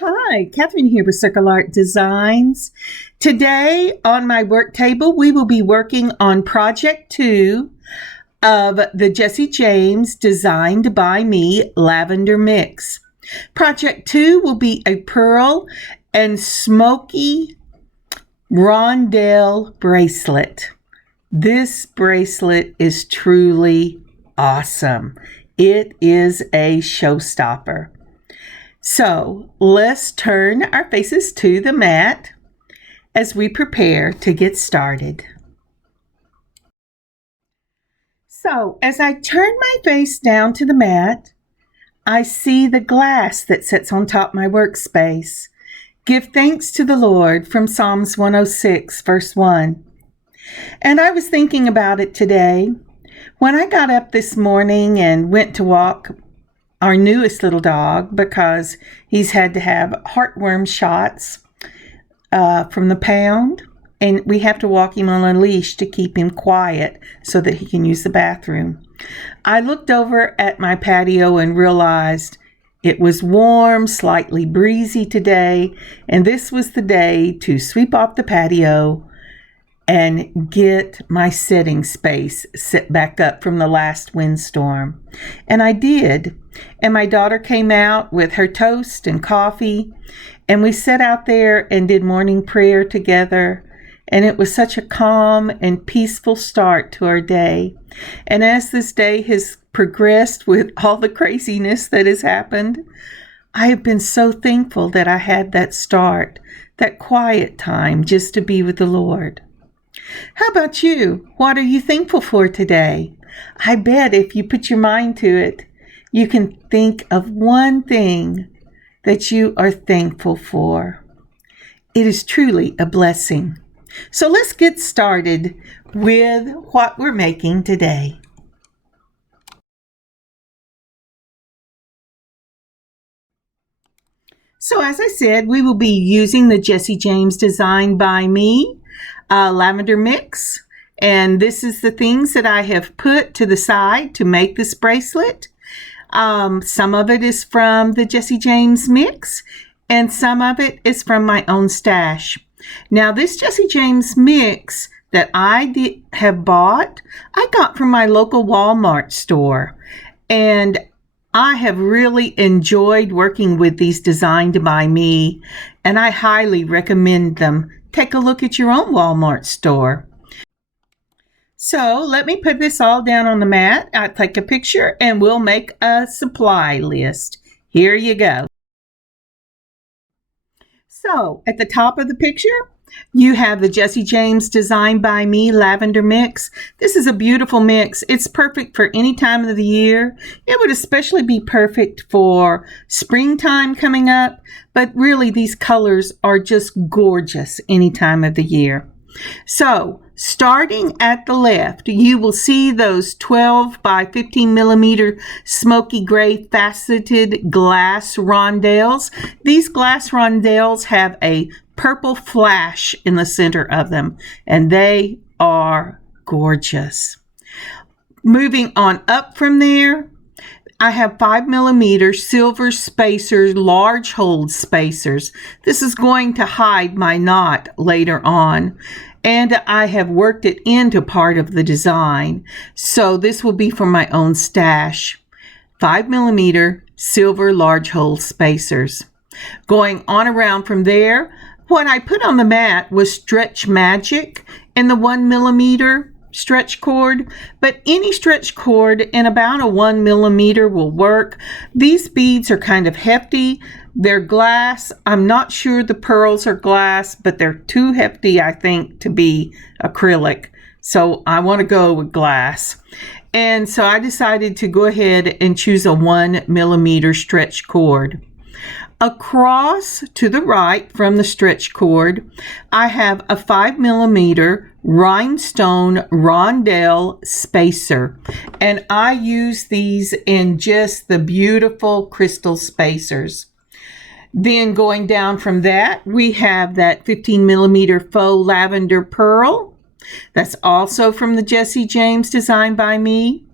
Hi, Kathryn here with Circle Art Designs. Today on my work table, we will be working on Project 2 of the Jesse James Designed by Me Lavender Mix. Project 2 will be a pearl and Smokey Rondelle bracelet. This bracelet is truly awesome. It is a showstopper. So let's turn our faces to the mat as we prepare to get started. So as I turn my face down to the mat, I see the glass that sits on top of my workspace. Give thanks to the Lord from Psalms 106, verse 1. And I was thinking about it today. When I got up this morning and went to walk our newest little dog, because he's had to have heartworm shots from the pound, and we have to walk him on a leash to keep him quiet so that he can use the bathroom. I looked over at my patio and realized it was warm, slightly breezy today, and this was the day to sweep off the patio and get my sitting space set back up from the last windstorm. And I did. And my daughter came out with her toast and coffee, and we sat out there and did morning prayer together. And it was such a calm and peaceful start to our day. And as this day has progressed with all the craziness that has happened, I have been so thankful that I had that start, that quiet time just to be with the Lord. How about you? What are you thankful for today? I bet if you put your mind to it, you can think of one thing that you are thankful for. It is truly a blessing. So let's get started with what we're making today. So as I said, we will be using the Jesse James Designed by Me lavender mix, and this is the things that I have put to the side to make this bracelet. Some of it is from the Jesse James mix, and some of it is from my own stash. Now this Jesse James mix that I have bought, I got from my local Walmart store, and I have really enjoyed working with these Designed by Me, and I highly recommend them. Take a look at your own Walmart store. So let me put this all down on the mat. I'll take a picture and we'll make a supply list. Here you go. So at the top of the picture, you have the Jesse James Designed by Me Lavender Mix. This is a beautiful mix. It's perfect for any time of the year. It would especially be perfect for springtime coming up, but really these colors are just gorgeous any time of the year. So starting at the left, you will see those 12 by 15 millimeter smoky gray faceted glass rondelles. These glass rondelles have a purple flash in the center of them, and they are gorgeous. Moving on up from there, I have 5 millimeter silver spacers, large hold spacers. This is going to hide my knot later on, and I have worked it into part of the design, so this will be from my own stash. 5 millimeter silver large hold spacers. Going on around from there, what I put on the mat was Stretch Magic and the 1 millimeter stretch cord, but any stretch cord in about a 1 millimeter will work. These beads are kind of hefty. They're glass. I'm not sure the pearls are glass, but they're too hefty, I think, to be acrylic. So I want to go with glass. And so I decided to go ahead and choose a 1 millimeter stretch cord. Across to the right from the stretch cord, I have a 5 millimeter rhinestone rondelle spacer, and I use these in just the beautiful crystal spacers. Then going down from that, we have that 15 millimeter faux lavender pearl. That's also from the Jesse James Designed by Me.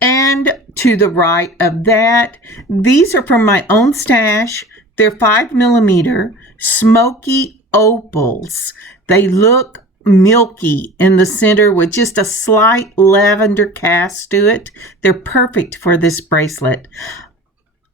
And to the right of that, these are from my own stash, They're 5mm smoky opals. They look milky in the center with just a slight lavender cast to it. They're perfect for this bracelet.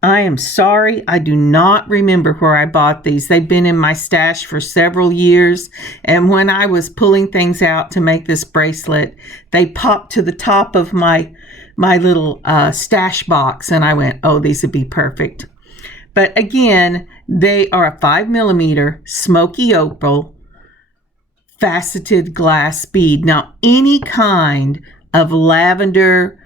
I am sorry, I do not remember where I bought these. They've been in my stash for several years, and when I was pulling things out to make this bracelet, they popped to the top of my little stash box, and I went, oh, these would be perfect. But again, they are a 5mm smoky opal faceted glass bead. Now, any kind of lavender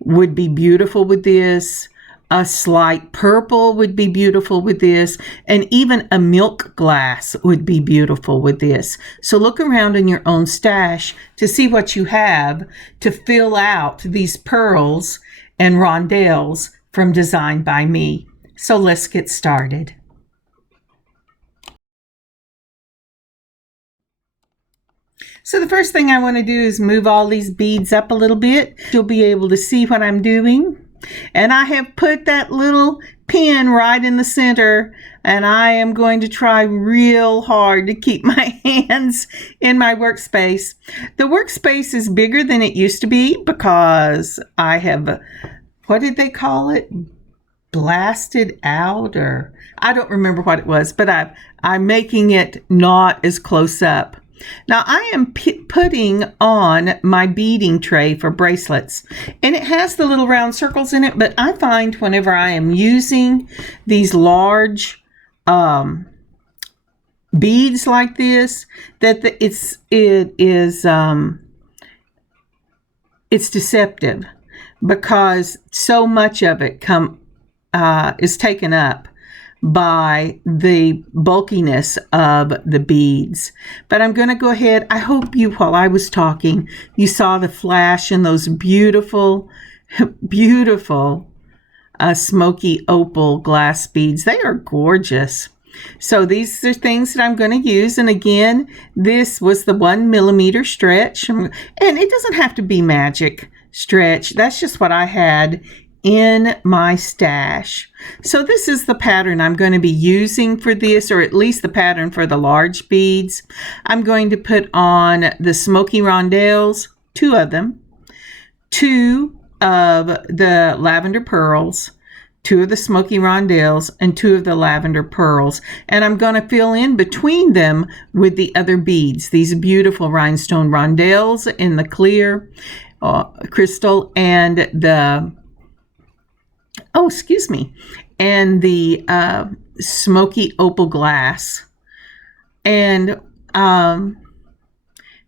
would be beautiful with this. A slight purple would be beautiful with this, and even a milk glass would be beautiful with this. So look around in your own stash to see what you have to fill out these pearls and rondelles from Design by Me. So let's get started. So the first thing I want to do is move all these beads up a little bit. You'll be able to see what I'm doing. And I have put that little pin right in the center, and I am going to try real hard to keep my hands in my workspace. The workspace is bigger than it used to be because I have, what did they call it? Blasted out, or I don't remember what it was, but I'm making it not as close up. Now I am putting on my beading tray for bracelets, and it has the little round circles in it, but I find whenever I am using these large beads like this, that it's deceptive because so much of it is taken up by the bulkiness of the beads. But I'm going to go ahead. I hope while I was talking, you saw the flash in those beautiful, beautiful smoky opal glass beads. They are gorgeous. So these are things that I'm going to use. And again, this was the 1mm stretch. And it doesn't have to be magic stretch. That's just what I had in my stash. So this is the pattern I'm going to be using for this, or at least the pattern for the large beads. I'm going to put on the Smokey Rondelles, 2 of them, 2 of the Lavender Pearls, 2 of the Smokey Rondelles, and 2 of the Lavender Pearls. And I'm going to fill in between them with the other beads, these beautiful rhinestone rondelles in the clear crystal, and the and the smoky opal glass. And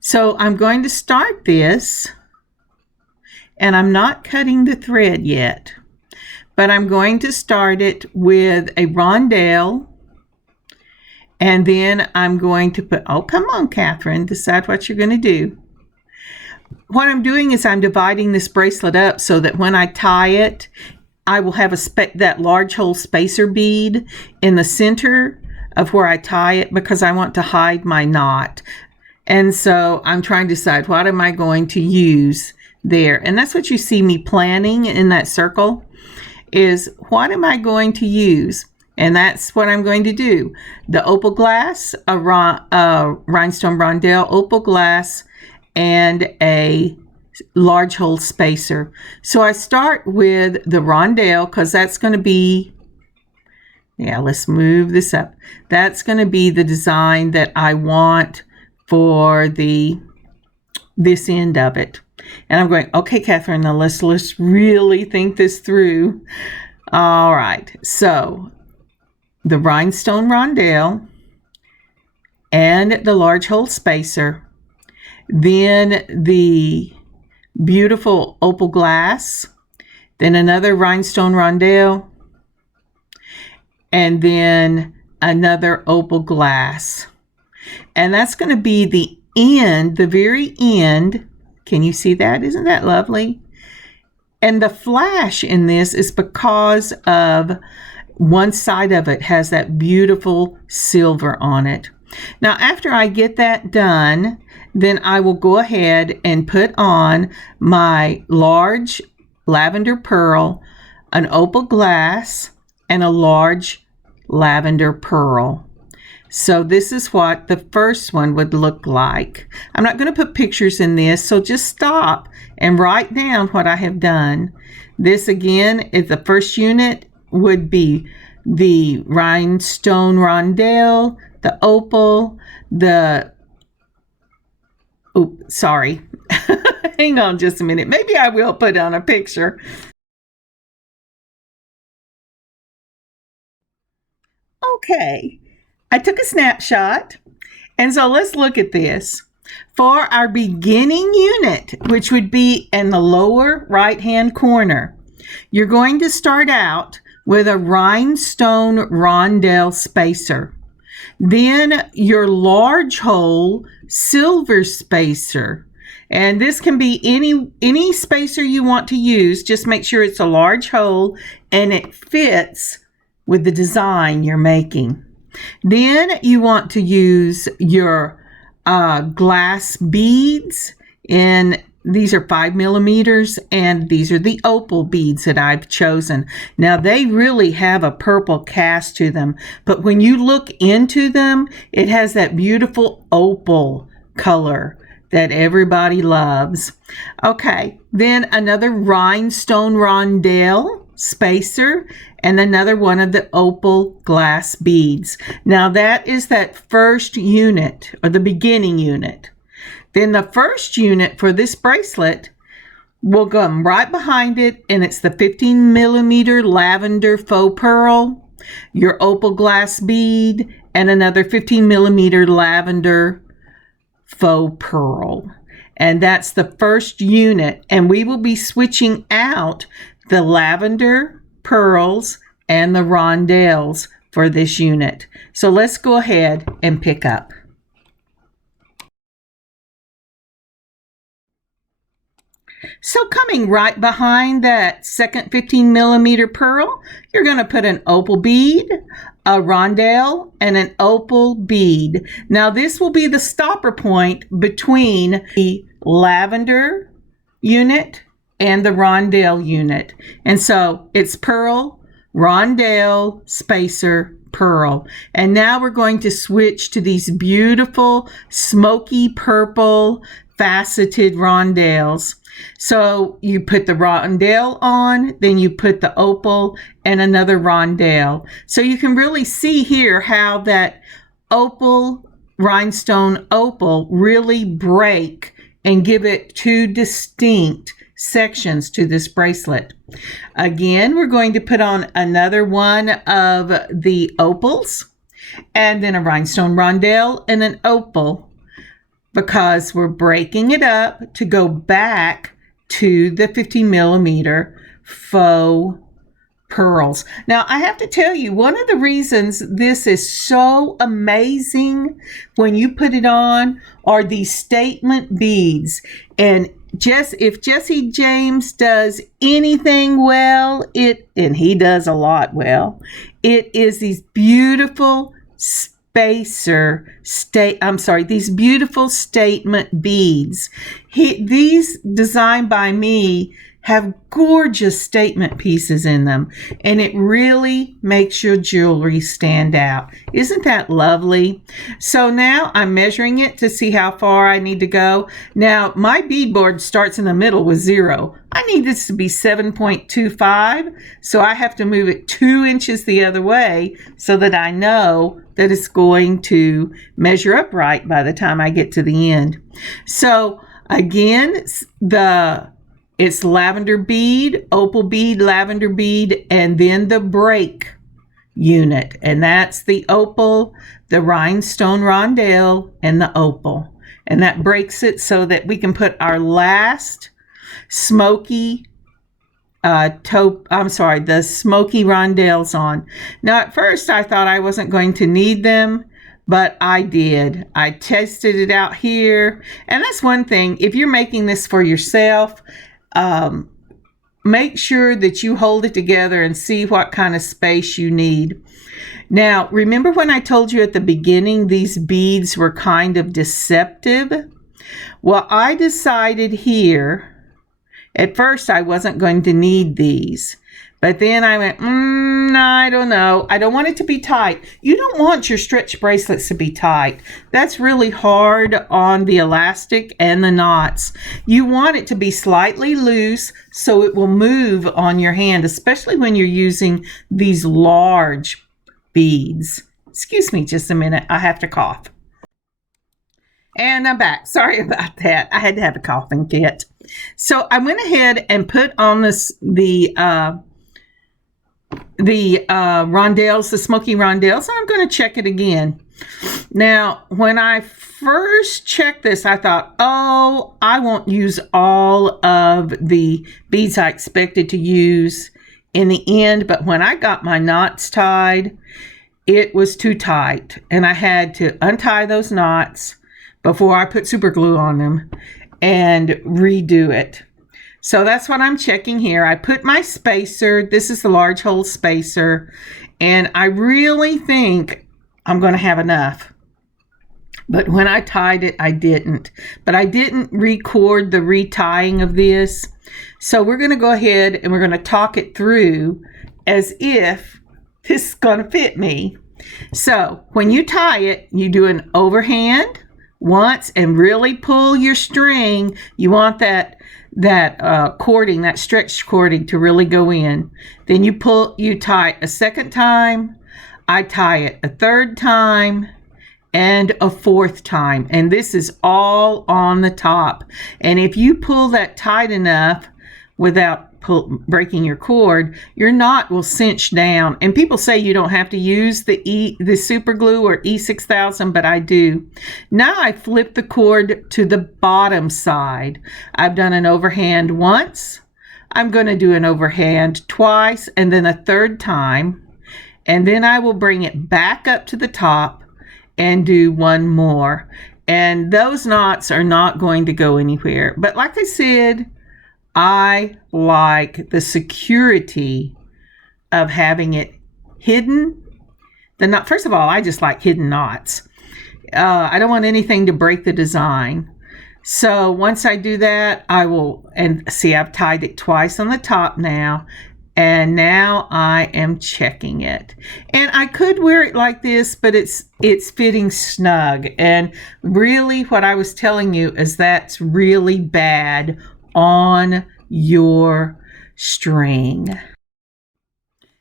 so I'm going to start this, and I'm not cutting the thread yet, but I'm going to start it with a rondelle, and then I'm going to put, oh, come on, Kathryn, decide what you're going to do. What I'm doing is I'm dividing this bracelet up so that when I tie it, I will have that large hole spacer bead in the center of where I tie it because I want to hide my knot. And so I'm trying to decide, what am I going to use there? And that's what you see me planning in that circle, is what am I going to use? And that's what I'm going to do. The opal glass, a rhinestone rondelle opal glass, and a large hole spacer. So I start with the rondelle because that's going to be, let's move this up. That's going to be the design that I want for this end of it. And I'm going, okay, Kathryn, now let's really think this through. All right, so the rhinestone rondelle and the large hole spacer, then the beautiful opal glass, then another rhinestone rondelle, and then another opal glass. And that's going to be the end, the very end. Can you see that? Isn't that lovely? And the flash in this is because of one side of it has that beautiful silver on it. Now, after I get that done, then I will go ahead and put on my large lavender pearl, an opal glass, and a large lavender pearl. So this is what the first one would look like. I'm not going to put pictures in this, so just stop and write down what I have done. This again is the first unit would be the rhinestone rondelle, the opal, the, oh, sorry. Hang on just a minute. Maybe I will put on a picture. Okay, I took a snapshot, and so let's look at this. For our beginning unit, which would be in the lower right-hand corner, you're going to start out with a rhinestone rondelle spacer. Then your large hole silver spacer. And this can be any spacer you want to use. Just make sure it's a large hole and it fits with the design you're making. Then you want to use your glass beads, and these are 5 millimeters, and these are the opal beads that I've chosen. Now they really have a purple cast to them, but when you look into them, it has that beautiful opal color that everybody loves. Okay, then another rhinestone rondelle spacer and another one of the opal glass beads. Now that is that first unit, or the beginning unit. Then the first unit for this bracelet will come right behind it, and it's the 15 millimeter lavender faux pearl, your opal glass bead, and another 15 millimeter lavender faux pearl. And that's the first unit, and we will be switching out the lavender pearls and the rondelles for this unit. So let's go ahead and pick up. So coming right behind that second 15 millimeter pearl, you're going to put an opal bead, a rondelle, and an opal bead. Now this will be the stopper point between the lavender unit and the rondelle unit. And so it's pearl, rondelle, spacer, pearl. And now we're going to switch to these beautiful smoky purple faceted rondelles. So you put the rondelle on, then you put the opal and another rondelle. So you can really see here how that opal, rhinestone opal really break and give it two distinct sections to this bracelet. Again, we're going to put on another one of the opals and then a rhinestone rondelle and an opal, because we're breaking it up to go back to the 15 millimeter faux pearls. Now, I have to tell you, one of the reasons this is so amazing when you put it on are these statement beads. And if Jesse James does anything well, and he does a lot well, it is these beautiful these beautiful statement beads. These designed by me have gorgeous statement pieces in them, and it really makes your jewelry stand out. Isn't that lovely? So now I'm measuring it to see how far I need to go. Now my beadboard starts in the middle with 0. I need this to be 7.25, so I have to move it 2 inches the other way so that I know that it's going to measure up right by the time I get to the end. So again, it's lavender bead, opal bead, lavender bead, and then the break unit. And that's the opal, the rhinestone rondelle, and the opal. And that breaks it so that we can put our last smoky the smoky rondelles on. Now at first I thought I wasn't going to need them, but I did. I tested it out here. And that's one thing, if you're making this for yourself, make sure that you hold it together and see what kind of space you need. Now, remember when I told you at the beginning these beads were kind of deceptive? Well, I decided here, at first I wasn't going to need these, But then I went, I don't know. I don't want it to be tight. You don't want your stretch bracelets to be tight. That's really hard on the elastic and the knots. You want it to be slightly loose so it will move on your hand, especially when you're using these large beads. Excuse me just a minute. I have to cough. And I'm back. Sorry about that. I had to have a coughing fit. So I went ahead and put on the rondelles, the Smokey Rondelles, and I'm going to check it again. Now, when I first checked this, I thought, oh, I won't use all of the beads I expected to use in the end. But when I got my knots tied, it was too tight, and I had to untie those knots before I put super glue on them and redo it. So that's what I'm checking here. I put my spacer. This is the large hole spacer, and I really think I'm going to have enough. But when I tied it, I didn't. But I didn't record the retying of this. So we're going to go ahead and we're going to talk it through as if this is going to fit me. So when you tie it, you do an overhand once and really pull your string. You want that cording, that stretched cording to really go in. Then you tie a second time. I tie it a third time and a fourth time. And this is all on the top. And if you pull that tight enough without breaking your cord, your knot will cinch down. And people say you don't have to use the super glue or E6000, but I do. Now I flip the cord to the bottom side. I've done an overhand once. I'm going to do an overhand twice and then a third time. And then I will bring it back up to the top and do one more. And those knots are not going to go anywhere. But like I said, I like the security of having it hidden. First of all, I just like hidden knots. I don't want anything to break the design. So once I do that, I will, and see, I've tied it twice on the top now. And now I am checking it. And I could wear it like this, but it's fitting snug. And really what I was telling you is that's really bad on your string.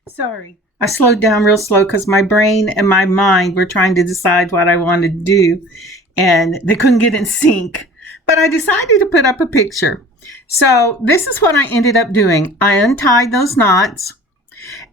Sorry, I slowed down real slow because my brain and my mind were trying to decide what I wanted to do, and they couldn't get in sync. But I decided to put up a picture. So this is what I ended up doing. I untied those knots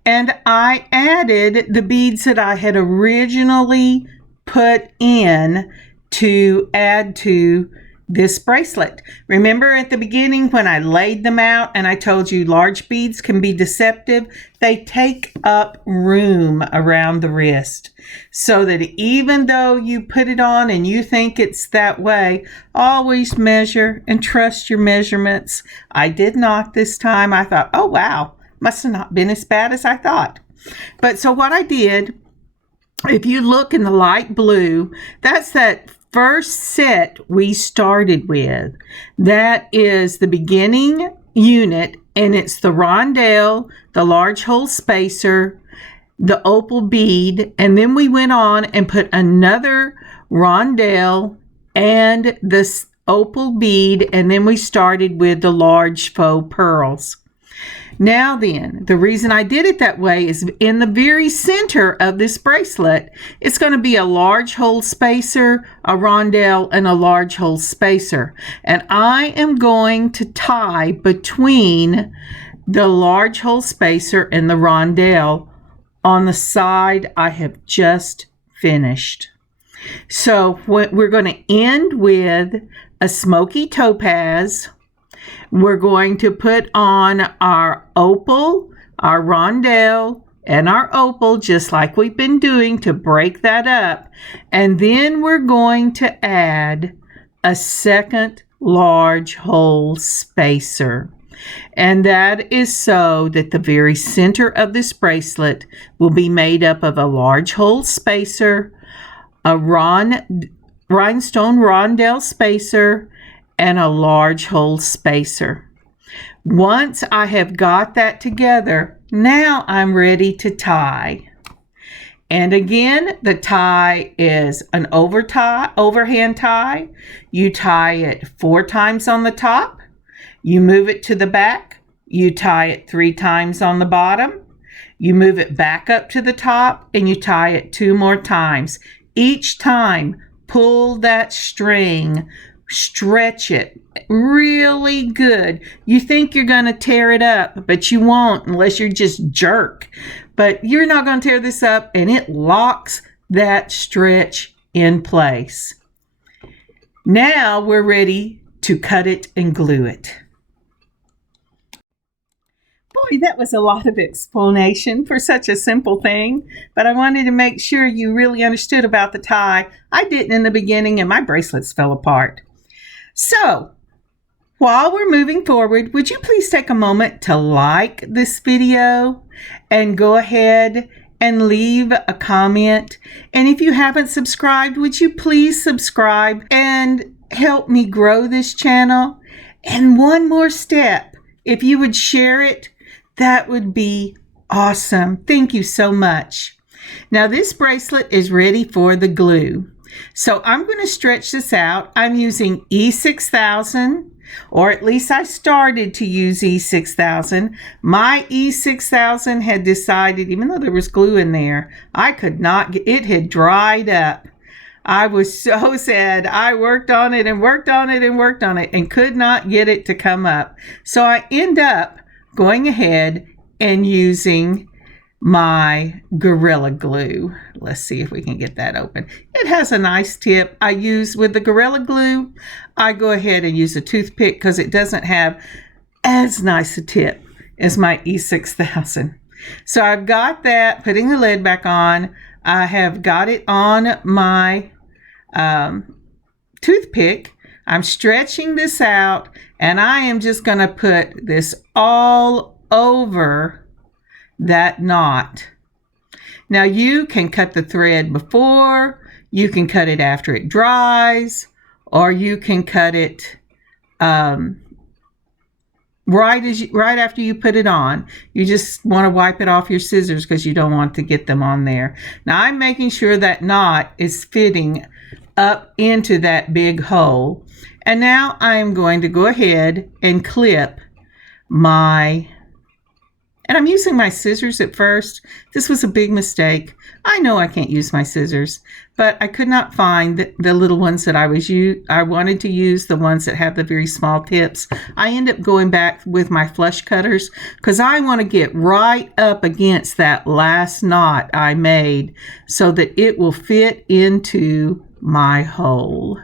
and I added the beads that I had originally put in to add to this bracelet. Remember at the beginning when I laid them out and I told you large beads can be deceptive? They take up room around the wrist, so that even though you put it on and you think it's that way, always measure and trust your measurements. I did not this time. I thought, oh wow, must have not been as bad as I thought. But so what I did, if you look in the light blue, that's that first set we started with. That is the beginning unit, and it's the rondelle, the large hole spacer, the opal bead, and then we went on and put another rondelle and this opal bead, and then we started with the large faux pearls. Now then, the reason I did it that way is in the very center of this bracelet, it's going to be a large hole spacer, a rondelle, and a large hole spacer. And I am going to tie between the large hole spacer and the rondelle on the side I have just finished. So we're going to end with a smoky topaz. We're going to put on our opal, our rondelle, and our opal, just like we've been doing to break that up. And then we're going to add a second large hole spacer. And that is so that the very center of this bracelet will be made up of a large hole spacer, a rhinestone rondelle spacer, and a large hole spacer. Once I have got that together, Now I'm ready to tie. And again, the tie is an overhand tie. You tie it 4 times on the top. You move it to the back. You tie it 3 times on the bottom. You move it back up to the top and you tie it 2 more times. Each time, pull that string, stretch it really good. You think you're going to tear it up, but you won't unless you just jerk. But you're not going to tear this up, and it locks that stretch in place. Now we're ready to cut it and glue it. Boy, that was a lot of explanation for such a simple thing, but I wanted to make sure you really understood about the tie. I didn't in the beginning, and my bracelets fell apart. So, while we're moving forward, would you please take a moment to like this video and go ahead and leave a comment? And if you haven't subscribed, would you please subscribe and help me grow this channel? And one more step, if you would share it, that would be awesome. Thank you so much. Now this bracelet is ready for the glue. So I'm going to stretch this out. I'm using E6000, or at least I started to use E6000. My E6000 had decided, even though there was glue in there, I could not get it, had dried up. I was so sad. I worked on it and worked on it and worked on it and could not get it to come up. So I end up going ahead and using my Gorilla Glue. Let's see if we can get that open. It has a nice tip. I use with the Gorilla Glue, I go ahead and use a toothpick because it doesn't have as nice a tip as my E6000. So I've got that, putting the lid back on. I have got it on my toothpick. I'm stretching this out, and I am just going to put this all over that knot. Now you can cut the thread before, you can cut it after it dries, or you can cut it right after you put it on. You just want to wipe it off your scissors because you don't want to get them on there. Now I'm making sure that knot is fitting up into that big hole. And now I'm going to go ahead and clip my, and I'm using my scissors at first. This was a big mistake. I know I can't use my scissors, but I could not find the little ones that I wanted to use, the ones that have the very small tips. I end up going back with my flush cutters because I want to get right up against that last knot I made so that it will fit into my hole.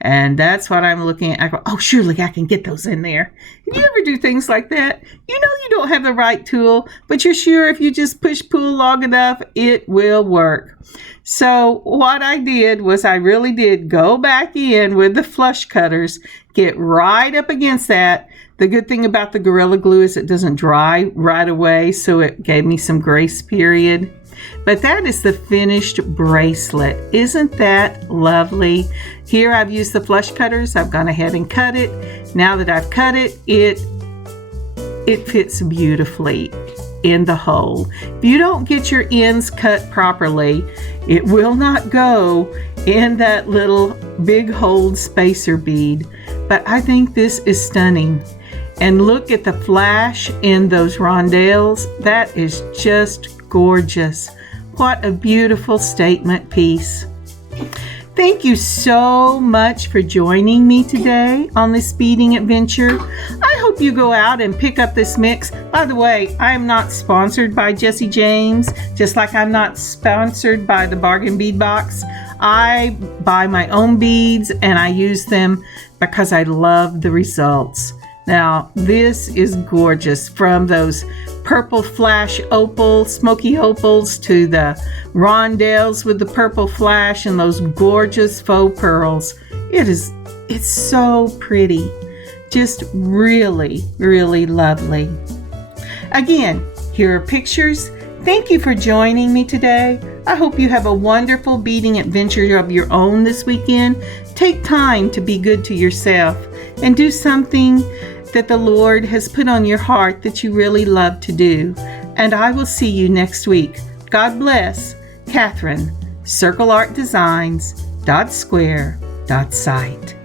And that's what I'm looking at. I go, oh, surely I can get those in there. You ever do things like that? You know you don't have the right tool, but you're sure if you just pull long enough, it will work. So what I did was I really did go back in with the flush cutters, get right up against that. The good thing about the Gorilla Glue is it doesn't dry right away, so it gave me some grace period. But that is the finished bracelet. Isn't that lovely? Here I've used the flush cutters. I've gone ahead and cut it. Now that I've cut it, it fits beautifully in the hole. If you don't get your ends cut properly, it will not go in that little big hole spacer bead. But I think this is stunning. And look at the flash in those rondelles. That is just gorgeous. What a beautiful statement piece. Thank you so much for joining me today on this beading adventure. I hope you go out and pick up this mix. By the way, I am not sponsored by Jesse James, just like I'm not sponsored by the Bargain Bead Box. I buy my own beads and I use them because I love the results. Now, this is gorgeous, from those purple flash opals, smoky opals, to the rondelles with the purple flash and those gorgeous faux pearls. It's so pretty. Just really, really lovely. Again, here are pictures. Thank you for joining me today. I hope you have a wonderful beading adventure of your own this weekend. Take time to be good to yourself and do something that the Lord has put on your heart that you really love to do. And I will see you next week. God bless. Kathryn, circleartdesigns.square.site.